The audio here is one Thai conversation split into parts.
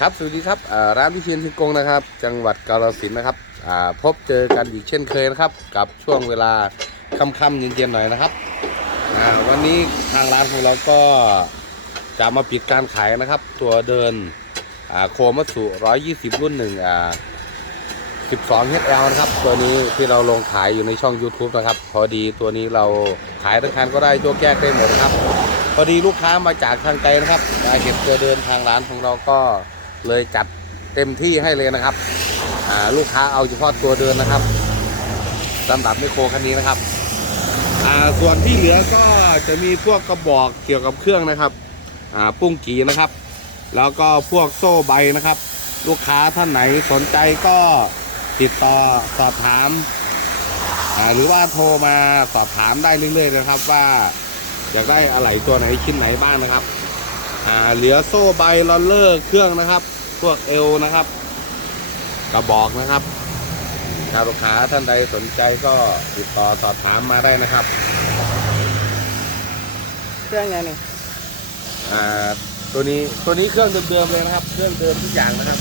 ครับสวัสดีครับร้านวิเชียนชิงกงนะครับ จังหวัดกาฬสินธุ์นะครับพบเจอกันอีกเช่นเคยนะครับ กับช่วงเวลาค่ำๆเย็นๆหน่อยนะครับวันนี้ทางร้านของเราก็จะมาปิดการขายนะครับ ตัวเดินอ่าโคมัสุ120 รุ่นหนึ่งอ่า12 HL นะครับ ตัวนี้ที่เราลงขายอยู่ในช่อง YouTube นะครับ พอดีตัวนี้เราขายทั้งคันก็ได้โจกแยกได้หมดครับ พอดีลูกค้ามาจากทางไกลนะครับมาเห็นตัวเดินทางร้านของเราก็ เลยจัดเต็มที่ให้เลยนะครับลูกค้าเอาเฉพาะตัวเดินนะครับสำหรับไมโครคันนี้นะครับส่วนที่เหลือก็จะมีพวกกระบอกเกี่ยวกับเครื่องนะครับปุ้งกีนะครับ แล้วก็พวกโซ่ใบนะครับ ลูกค้าท่านไหนสนใจก็ติดต่อสอบถามหรือว่าโทรมาสอบถามได้เรื่อยๆนะครับ ว่าอยากได้อะไหล่ตัวไหนชิ้นไหนบ้างนะครับ อ่าเหลือโซ่ใบลอนเลอร์เครื่องนะครับ พวกเอลนะครับ กระบอกนะครับถ้าลูกค้าท่านใดสนใจก็ติดต่อสอบถามมาได้นะครับ เครื่องยังนี่อ่าตัวนี้ตัวนี้เครื่องเดิมๆเลยนะครับ เครื่องเดิมทุกอย่างนะครับ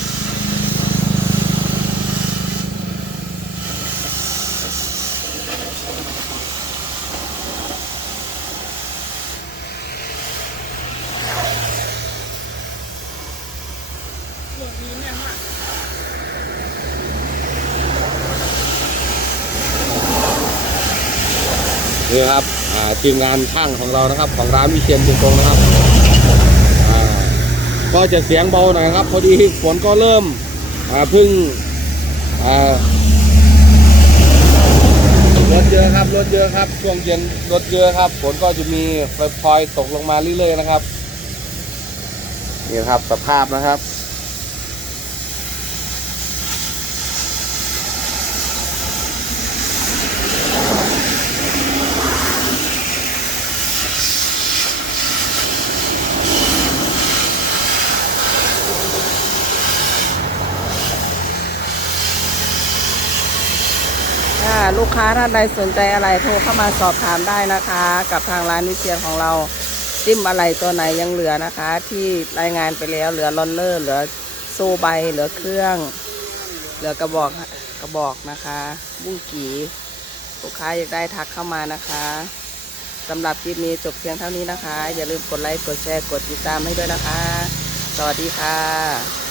นี่ครับทีมงานช่างของเรานะครับ ของร้านวิเชียนบุญตรงนะครับก็จะเสียงเบาหน่อยครับพอดีฝนก็เริ่มเพึ่งรถเยอะครับรถเยอะครับช่วงเย็นรถเยอะครับฝนก็จะมีปล่อยตกลงมาเรื่อยๆนะครับนี่ครับสภาพนะครับ ลูกค้าท่านใดสนใจอะไรโทรเข้ามาสอบถามได้นะคะ กับทางร้านวิเชียนของเราจิ้มอะไรตัวไหนยังเหลือนะคะ ที่รายงานไปแล้วเหลือลอนเลอร์เหลือโซ่ใบเหลือเครื่อง เหลือกระบอกกระบอกนะคะ บุ้งกีลูกค้าอยากได้ทักเข้ามานะคะสำหรับคลิปนี้จบเพียงเท่านี้นะคะ อย่าลืมกดไลค์กดแชร์กดติดตามให้ด้วยนะคะ สวัสดีค่ะ